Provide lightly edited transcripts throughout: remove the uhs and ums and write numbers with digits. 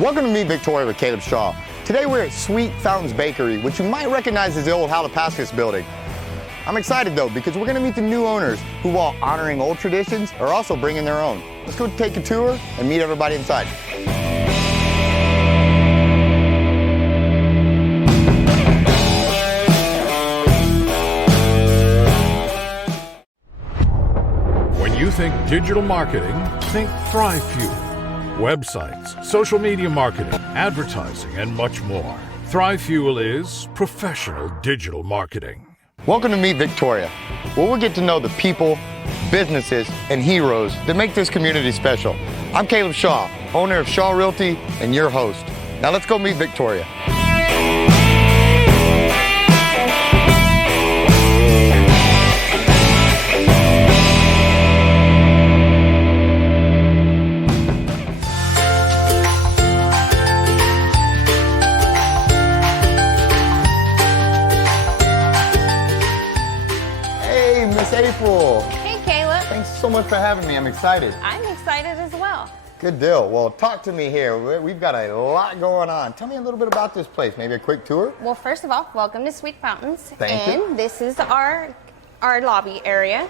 Welcome to Meet Victoria with Caleb Shaw. Today we're at Sweet Fountainz Bakery, which you might recognize as the old Halipaskis building. I'm excited though, because we're gonna meet the new owners who, while honoring old traditions, are also bringing their own. Let's go take a tour and meet everybody inside. When you think digital marketing, think ThriveFuel. Websites, social media marketing, advertising, and much more. ThriveFuel is professional digital marketing. Welcome to Meet Victoria, where we'll get to know the people, businesses, and heroes that make this community special. I'm Caleb Shaw, owner of Shaw Realty and your host. Now let's go meet Victoria. April. Hey, Caleb. Thanks so much for having me. I'm excited. I'm excited as well. Good deal. Well, talk to me here. We've got a lot going on. Tell me a little bit about this place. Maybe a quick tour? Well, first of all, welcome to Sweet Fountainz. Thank you. And this is our lobby area.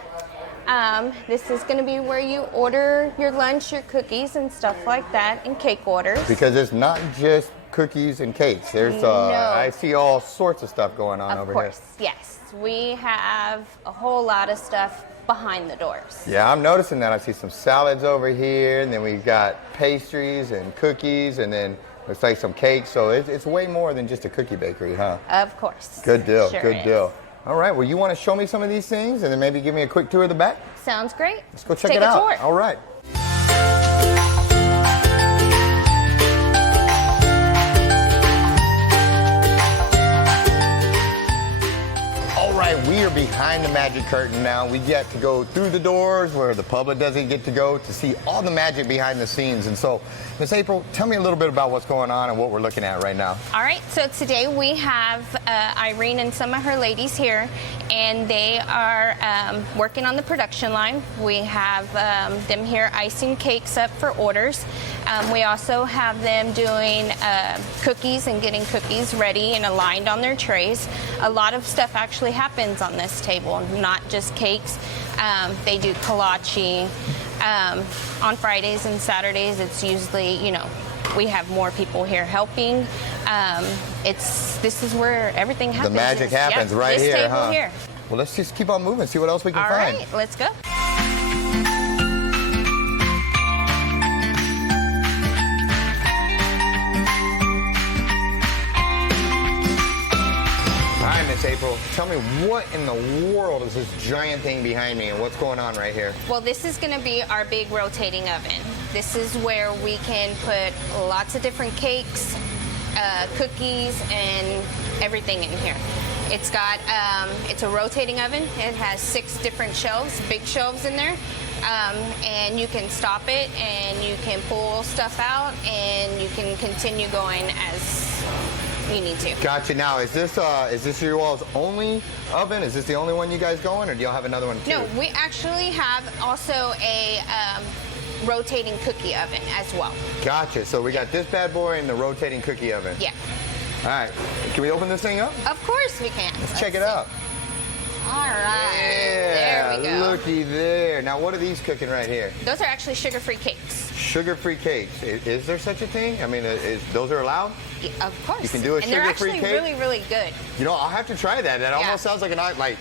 This is going to be where you order your lunch, your cookies, and stuff like that, and cake orders. Because it's not just cookies and cakes. There's, No. I see all sorts of stuff going on over here. Of course, yes. We have a whole lot of stuff behind the doors. Yeah, I'm noticing that. I see some salads over here, and then we've got pastries and cookies, and then looks like some cakes. So it's way more than just a cookie bakery, huh? Of course. Good deal, Sure good is. deal. All right, well, you want to show me some of these things, and then maybe give me a quick tour of the back? Sounds great. Let's go check Take it a out. tour. All right. We are behind the magic curtain now. We get to go through the doors where the public doesn't get to go to see all the magic behind the scenes. And so, Miss April, tell me a little bit about what's going on and what we're looking at right now. All right, so today we have Irene and some of her ladies here, and they are working on the production line. We have them here icing cakes up for orders. We also have them doing cookies and getting cookies ready and aligned on their trays. A lot of stuff actually happens on this table, not just cakes. They do kolache. On Fridays and Saturdays, it's usually, we have more people here helping. This is where everything happens. The magic happens right this here, table huh? here. Well, let's just keep on moving, see what else we can All find. right, let's go. Hi, Miss April. Tell me, what in the world is this giant thing behind me, and what's going on right here? Well, this is going to be our big rotating oven. This is where we can put lots of different cakes, cookies, and everything in here. It's got, it's a rotating oven. It has 6 different shelves, big shelves in there. And you can stop it, and you can pull stuff out, and you can continue going as you need to. Gotcha. Now, is this your all's only oven? Is this the only one you guys going, or do y'all have another one too? No, we actually have also a rotating cookie oven as well. Gotcha. So we got this bad boy and the rotating cookie oven. Yeah. All right. Can we open this thing up? Of course we can. Let's check it out. All right. Yeah, There we go. looky there. Now, what are these cooking right here? Those are actually sugar-free cakes. Sugar-free cakes. Is there such a thing? I mean, those are allowed? Yeah, of course. You can do a and they're sugar-free actually cake? really, really good. I'll have to try that. That Yeah. almost sounds like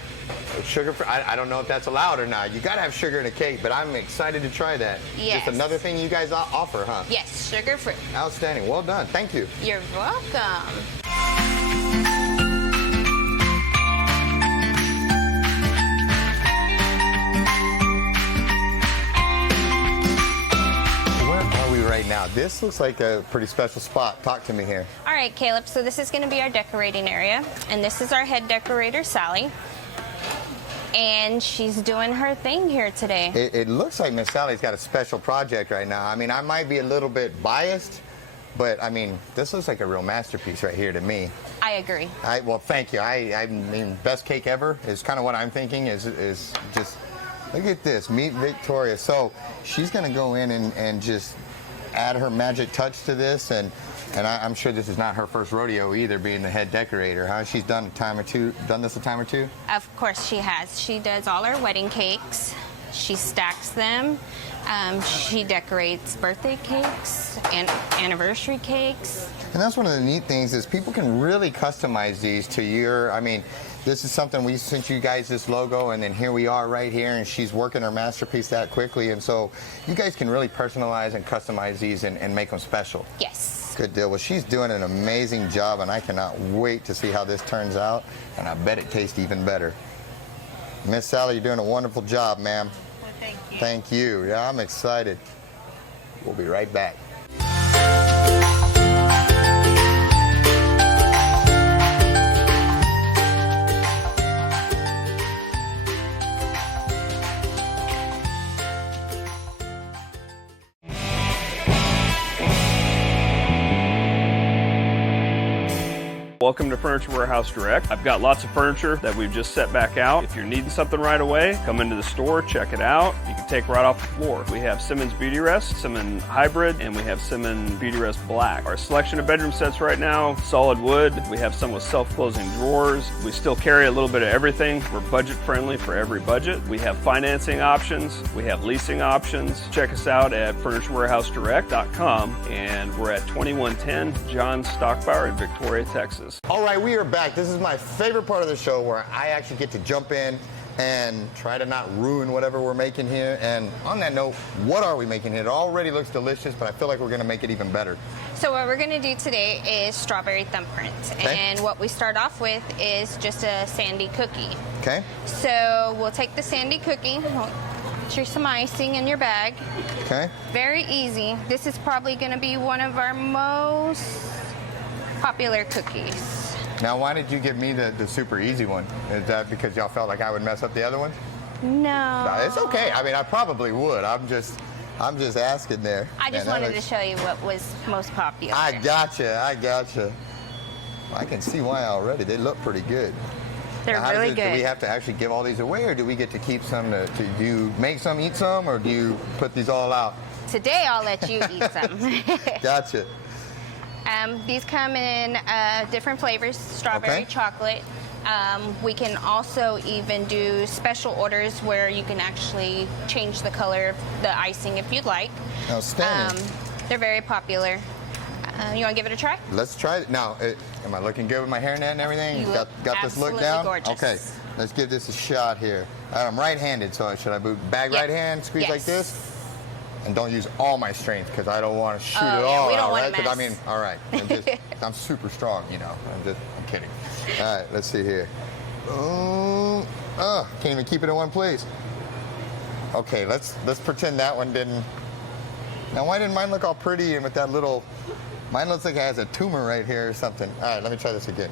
sugar-free. I don't know if that's allowed or not. You got to have sugar in a cake, but I'm excited to try that. Yes. Just another thing you guys offer, huh? Yes, sugar-free. Outstanding. Well done. Thank you. You're welcome. Right now, this looks like a pretty special spot. Talk to me here. All right, Caleb, so this is going to be our decorating area, and this is our head decorator, Sally. And she's doing her thing here today. It looks like Miss Sally's got a special project right now. I mean, I might be a little bit biased, but I mean, this looks like a real masterpiece right here to me. I agree. Well, thank you. I mean, best cake ever is kind of what I'm thinking is just, look at this, Meet Victoria. So she's going to go in and just add her magic touch to this, and I'm sure this is not her first rodeo either, being the head decorator, huh? She's done this a time or two? Of course she has. She does all our wedding cakes. She stacks them. She decorates birthday cakes and anniversary cakes. And that's one of the neat things is people can really customize these to your, I mean, this is something we sent you guys this logo, and then here we are right here, and she's working her masterpiece that quickly, and so you guys can really personalize and customize these and make them special. Yes. Good deal. Well, she's doing an amazing job, and I cannot wait to see how this turns out, and I bet it tastes even better. Miss Sally, you're doing a wonderful job, ma'am. Well, thank you. Thank you. Yeah, I'm excited. We'll be right back. Welcome to Furniture Warehouse Direct. I've got lots of furniture that we've just set back out. If you're needing something right away, come into the store, check it out. You can take right off the floor. We have Simmons Beauty Rest, Simmons Hybrid, and we have Simmons Beauty Rest Black. Our selection of bedroom sets right now, solid wood. We have some with self-closing drawers. We still carry a little bit of everything. We're budget friendly for every budget. We have financing options. We have leasing options. Check us out at FurnitureWarehouseDirect.com, and we're at 2110 John Stockbauer in Victoria, Texas. All right, we are back. This is my favorite part of the show where I actually get to jump in and try to not ruin whatever we're making here. And on that note, what are we making here? It already looks delicious, but I feel like we're going to make it even better. So what we're going to do today is strawberry thumbprint. Okay. And what we start off with is just a sandy cookie. Okay. So we'll take the sandy cookie, put your some icing in your bag. Okay. Very easy. This is probably going to be one of our most popular cookies. Now, why did you give me the super easy one? Is that because y'all felt like I would mess up the other ones? No. No, it's okay. I mean, I probably would. I'm just asking there. I just And that wanted to looks- show you what was most popular. I gotcha. I can see why already. They look pretty good. They're Now, how really does it- good. Do we have to actually give all these away, or do we get to keep some? Do you make some, eat some, or do you put these all out? Today I'll let you eat some. Gotcha. These come in different flavors, strawberry, Okay. chocolate. We can also even do special orders where you can actually change the color of the icing if you'd like. Outstanding. They're very popular. You want to give it a try? Let's try it. Now, am I looking good with my hairnet and everything? You got look this look absolutely down? gorgeous. Okay, let's give this a shot here. I'm right-handed, so should I bag Yeah. right hand, squeeze like Yes. this? And don't use all my strength because I don't want to shoot Oh, it yeah, all we don't out, wanna right? Because I mess. mean, all right, I'm super strong, you know. I'm kidding. All right, let's see here. Can't even keep it in one place. Okay, let's pretend that one didn't. Now, why didn't mine look all pretty and with that little? Mine looks like it has a tumor right here or something. All right, let me try this again.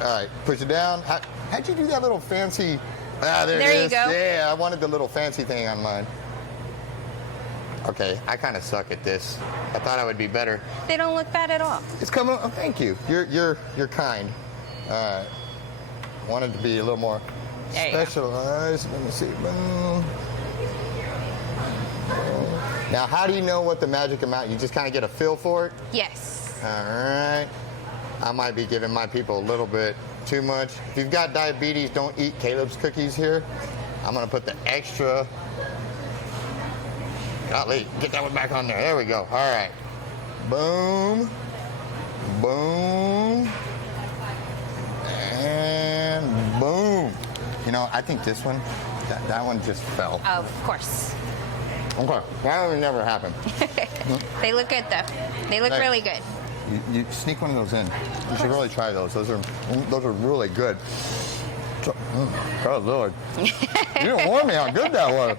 All right, push it down. How'd you do that little fancy? There it you is. go. Yeah, I wanted the little fancy thing on mine. Okay, I kind of suck at this. I thought I would be better. They don't look bad at all. It's coming. Oh, thank you. You're kind. All right. Wanted to be a little more There you go. specialized. Let me see. Boom. Now, how do you know what the magic amount? You just kind of get a feel for it. Yes. All right. I might be giving my people a little bit too much. If you've got diabetes, don't eat Caleb's cookies here. I'm gonna put the extra. Golly, get that one back on there. There we go. All right. Boom. Boom. And boom. You know, I think this one, that one just fell. Of course. Okay. That would never happen. They look good though. They look Hey. really good. You sneak one of those in. You should really try those. Those are really good. Oh Lord. You didn't warn me how good that was.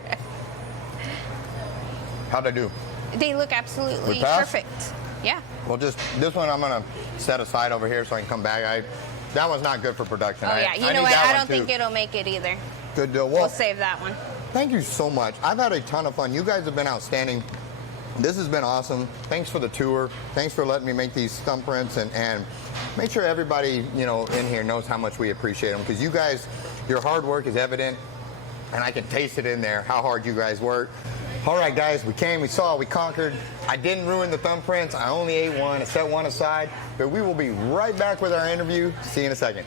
How'd I do? They look absolutely We pass? perfect. Yeah. Well, just this one I'm gonna set aside over here so I can come back. That one's not good for production. Oh yeah. You know need what? that I one, don't think too. it'll make it either. Good deal. We'll Well, save that one. thank you so much. I've had a ton of fun. You guys have been outstanding. This has been awesome. Thanks for the tour. Thanks for letting me make these thumbprints and make sure everybody, you know, in here knows how much we appreciate them, because you guys, your hard work is evident, and I can taste it in there how hard you guys work. All right, guys, we came, we saw, we conquered. I didn't ruin the thumbprints. I only ate one. I set one aside. But we will be right back with our interview. See you in a second.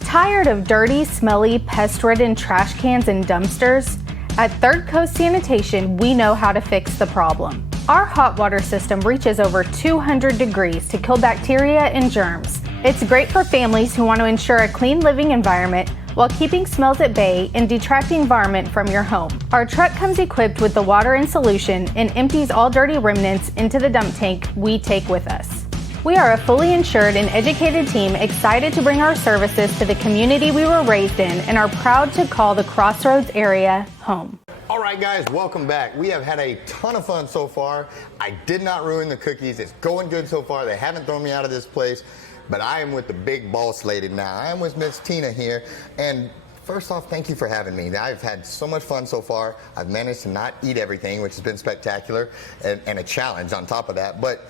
Tired of dirty, smelly, pest-ridden trash cans and dumpsters? At Third Coast Sanitation, we know how to fix the problem. Our hot water system reaches over 200 degrees to kill bacteria and germs. It's great for families who want to ensure a clean living environment while keeping smells at bay and detracting varmint from your home. Our truck comes equipped with the water in solution and empties all dirty remnants into the dump tank we take with us. We are a fully insured and educated team excited to bring our services to the community we were raised in and are proud to call the Crossroads area home. All right, guys, welcome back. We have had a ton of fun so far. I did not ruin the cookies. It's going good so far. They haven't thrown me out of this place. But I am with the big boss lady now. I am with Miss Tina here. And first off, thank you for having me. I've had so much fun so far. I've managed to not eat everything, which has been spectacular, and a challenge on top of that. But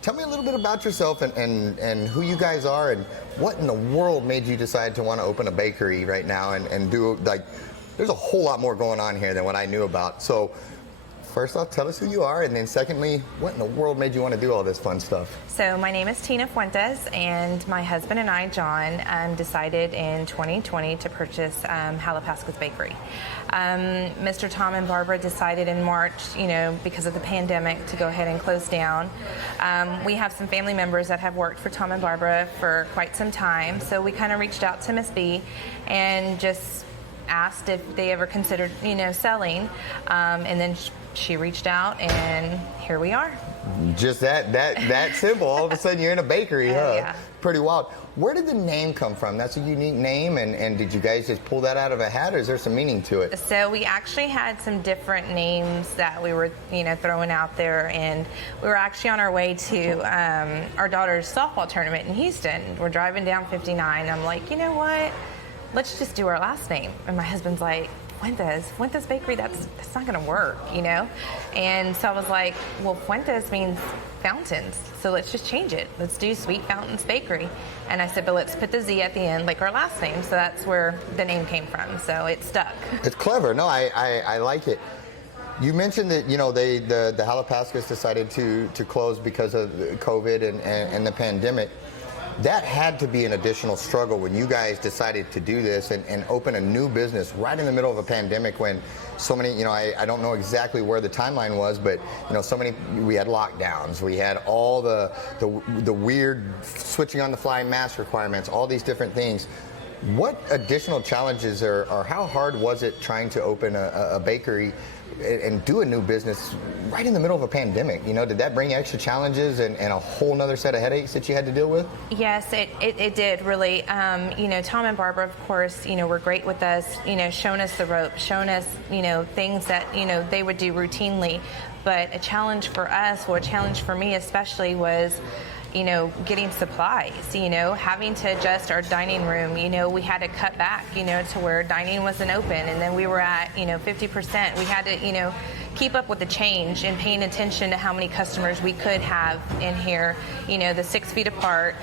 tell me a little bit about yourself and who you guys are and what in the world made you decide to want to open a bakery right now and do, like, there's a whole lot more going on here than what I knew about. So first off, tell us who you are, and then secondly, what in the world made you want to do all this fun stuff? So my name is Tina Fuentes, and my husband and I, John, decided in 2020 to purchase ThriveFuel Bakery. Mr. Tom and Barbara decided in March, because of the pandemic, to go ahead and close down. We have some family members that have worked for Tom and Barbara for quite some time, so we kind of reached out to Miss B and just asked if they ever considered, selling, and then she reached out, and here we are. Just that simple. All of a sudden, you're in a bakery, huh? Yeah. Pretty wild. Where did the name come from? That's a unique name, and did you guys just pull that out of a hat, or is there some meaning to it? So we actually had some different names that we were, throwing out there, and we were actually on our way to our daughter's softball tournament in Houston. We're driving down 59. I'm like, you know what? Let's just do our last name. And my husband's like, Fuentes Bakery, that's not gonna work, And so I was like, well, Fuentes means fountains, so let's just change it. Let's do Sweet Fountainz Bakery. And I said, but let's put the Z at the end, like our last name. So that's where the name came from, so it stuck. It's clever. No, I like it. You mentioned that, the ThriveFuel decided to close because of COVID and the pandemic. That had to be an additional struggle when you guys decided to do this and open a new business right in the middle of a pandemic when so many, I don't know exactly where the timeline was, but, we had lockdowns, we had all the weird switching on the fly mask requirements, all these different things. What additional challenges or how hard was it trying to open a bakery and do a new business right in the middle of a pandemic? Did that bring extra challenges and a whole nother set of headaches that you had to deal with? Yes, it did, really. Tom and Barbara, of course, were great with us, showing us the ropes, showing us, things that, they would do routinely. But a challenge for us, or a challenge for me especially, was getting supplies, having to adjust our dining room. We had to cut back, to where dining wasn't open, and then we were at, 50%. We had to, keep up with the change and paying attention to how many customers we could have in here, the 6 feet apart.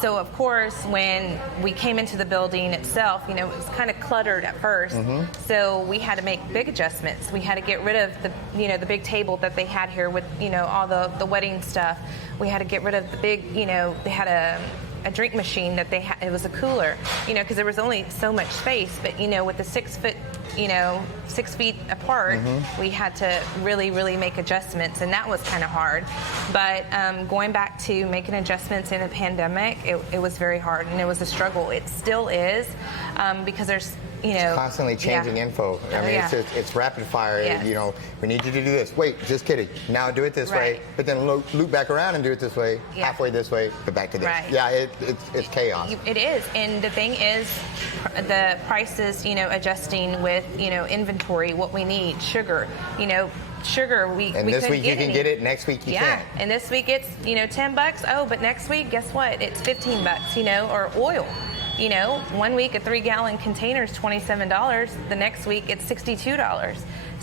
So of course, when we came into the building itself, it was kind of cluttered at first. So we had to make big adjustments. We had to get rid of the, the big table that they had here with, all the wedding stuff. We had to get rid of the big, they had a drink machine that they had. It was a cooler, because there was only so much space. But with the 6 foot, 6 feet apart, we had to really make adjustments, and that was kind of hard. But going back to making adjustments in a pandemic, it was very hard, and it was a struggle. It still is, because there's it's constantly changing info. I mean, it's rapid fire. Yes. We need you to do this. Wait, just kidding. Now do it this way, but then loop back around and do it this way, halfway this way, but back to this. Right. Yeah, it's chaos. It is, and the thing is, the prices, adjusting with, inventory, what we need, sugar, sugar, we this week you can get it, next week you can't. And this week it's, $10. Oh, but next week, guess what? It's $15, or oil. 1 week a 3-gallon container is $27. The next week it's $62.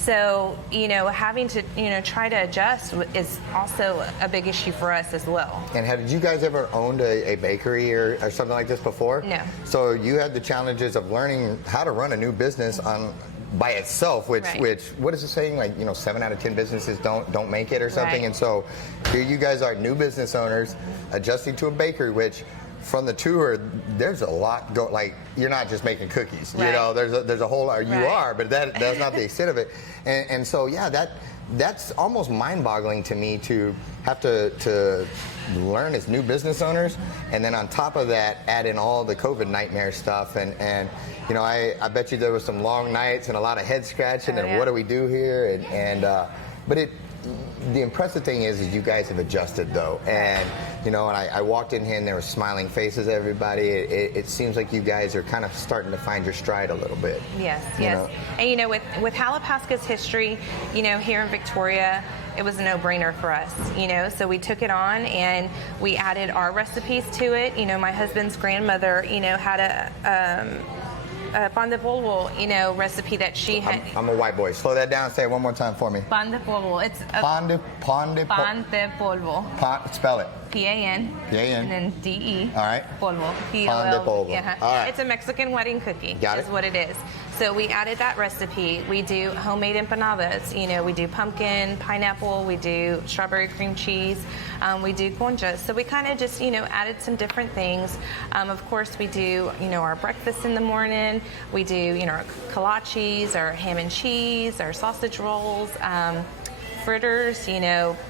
So, having to, try to adjust is also a big issue for us as well. And did you guys ever owned a bakery or something like this before? No. So you had the challenges of learning how to run a new business by itself, which what is it saying? Like, 7 out of 10 businesses don't make it or something. Right. And so here you guys are, new business owners, adjusting to a bakery, which from the tour, there's a lot like you're not just making cookies. Right. There's a whole, you Right. are, but that's not the extent of it. And so that's almost mind-boggling to me to have to learn as new business owners, and then on top of that, add in all the COVID nightmare stuff. And I bet you there was some long nights and a lot of head scratching and what do we do here? But the impressive thing is you guys have adjusted though, and I walked in here and there were smiling faces, everybody. It seems like you guys are kind of starting to find your stride a little bit. Yes. And with Halapaska's history, here in Victoria, it was a no-brainer for us, so we took it on and we added our recipes to it. My husband's grandmother, had a pan de polvo, recipe that she had. I'm a white boy. Slow that down. Say it one more time for me. Pan de polvo. It's Pan de polvo. Spell it. P-A-N. P-A-N. And then D-E. All right. Polvo. Pan de polvo. Yeah. All right. It's a Mexican wedding cookie. Got is it. what it is. So we added that recipe. We do homemade empanadas. We do pumpkin, pineapple. We do strawberry cream cheese. We do conchas. So we kind of just, added some different things. Of course, we do, our breakfast in the morning. We do, our kolaches, our ham and cheese, our sausage rolls, fritters,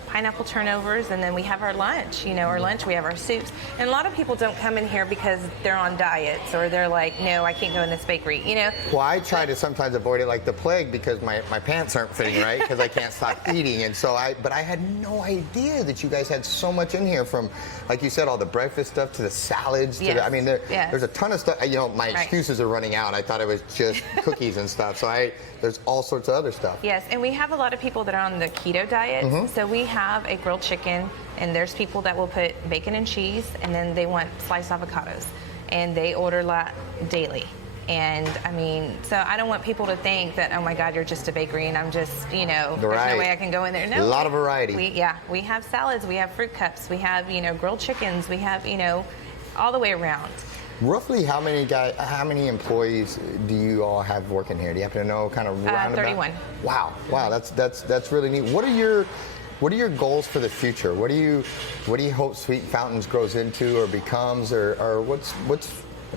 pineapple turnovers, and then we have our lunch. Our lunch, we have our soups. And a lot of people don't come in here because they're on diets or they're like, no, I can't go in this bakery, Well, I try to sometimes avoid it like the plague because my pants aren't fitting right because I can't stop eating. And so but I had no idea that you guys had so much in here, from, like you said, all the breakfast stuff to the salads. Yes. There's a ton of stuff. My excuses are running out. I thought it was just cookies and stuff. So there's all sorts of other stuff. Yes, and we have a lot of people that are on the keto diet. Mm-hmm. So we have a grilled chicken, and there's people that will put bacon and cheese, and then they want sliced avocados, and they order that daily. And so I don't want people to think that, oh my God, you're just a bakery and I'm just, there's no way I can go in there. No, a lot of variety. We have salads, we have fruit cups, we have, grilled chickens, we have, all the way around. Roughly how many employees do you all have working here? Do you happen to know, kind of roundabout? 31. Wow, that's really neat. What are your goals for the future? What do you hope Sweet Fountainz grows into or becomes, or what's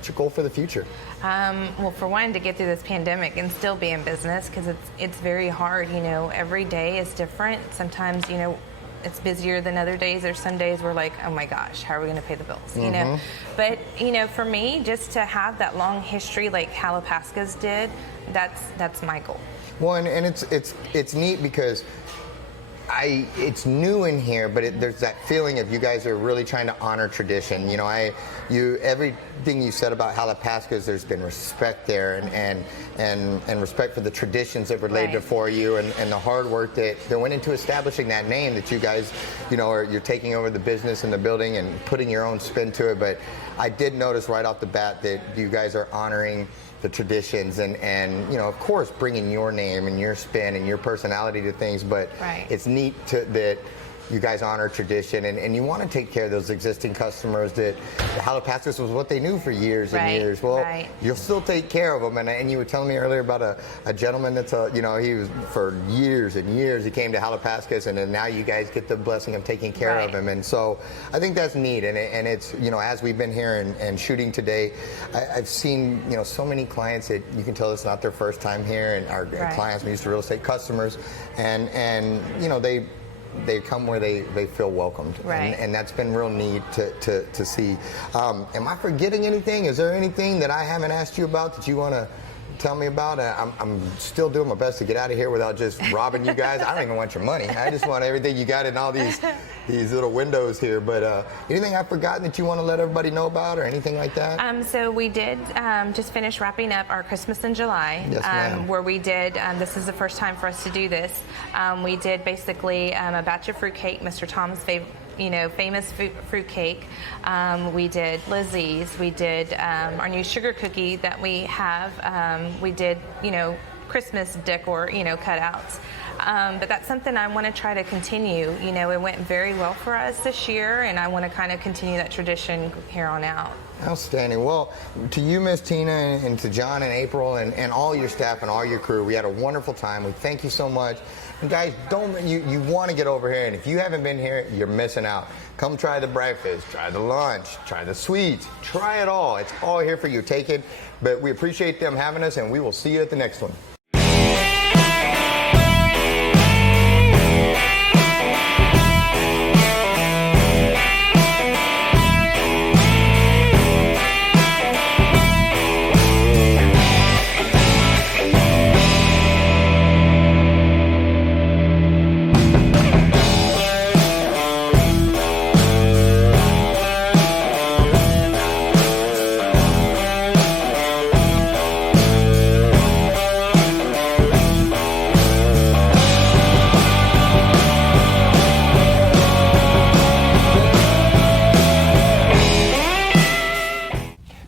your goal for the future? Well, for one, to get through this pandemic and still be in business, because it's very hard. Every day is different. Sometimes it's busier than other days. There's some days we're like, oh my gosh, how are we going to pay the bills? Mm-hmm. But for me, just to have that long history like Halapaska's did, that's my goal. Well, and it's neat because it's new in here, but there's that feeling of you guys are really trying to honor tradition. Everything you said about Halapaska's, there's been respect there, and respect for the traditions that were laid before you, and the hard work that went into establishing that name that you guys, you're taking over the business and the building and putting your own spin to it. But I did notice right off the bat that you guys are honoring the traditions and of course bringing your name and your spin and your personality to things, but it's neat that you guys honor tradition and you want to take care of those existing customers that Halapaska's was what they knew for years and years. Well, you'll still take care of them, and you were telling me earlier about a gentleman that's he was for years and years he came to Halapaska's, and then now you guys get the blessing of taking care of him, and so I think that's neat. And it's as we've been here and shooting today, I've seen so many clients that you can tell it's not their first time here, and our clients, we used to real estate customers, and they come where they feel welcomed, and that's been real neat to see. Am I forgetting anything? Is there anything that I haven't asked you about that you want to tell me about? I'm still doing my best to get out of here without just robbing you guys. I don't even want your money. I just want everything you got in all these little windows here. But anything I've forgotten that you want to let everybody know about or anything like that? So we did just finish wrapping up our Christmas in July, where we did, this is the first time for us to do this, we did basically a batch of fruit cake, Mr. Tom's famous fruit cake. We did Lizzie's. We did our new sugar cookie that we have. We did, Christmas decor, cutouts. But that's something I want to try to continue. It went very well for us this year, and I want to kind of continue that tradition here on out. Outstanding. Well, to you, Miss Tina, and to John and April, and all your staff and all your crew, we had a wonderful time. We thank you so much. And guys, you want to get over here, and if you haven't been here, you're missing out. Come try the breakfast, try the lunch, try the sweets, try it all. It's all here for you. Take it. But we appreciate them having us, and we will see you at the next one.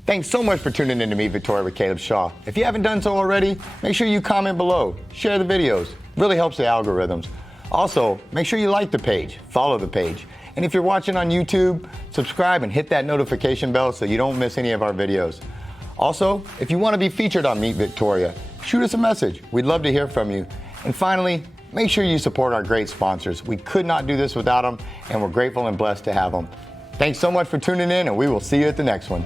Thanks so much for tuning in to Meet Victoria with Caleb Shaw. If you haven't done so already, make sure you comment below, share the videos. Really helps the algorithms. Also, make sure you like the page, follow the page. And if you're watching on YouTube, subscribe and hit that notification bell so you don't miss any of our videos. Also, if you want to be featured on Meet Victoria, shoot us a message. We'd love to hear from you. And finally, make sure you support our great sponsors. We could not do this without them, and we're grateful and blessed to have them. Thanks so much for tuning in, and we will see you at the next one.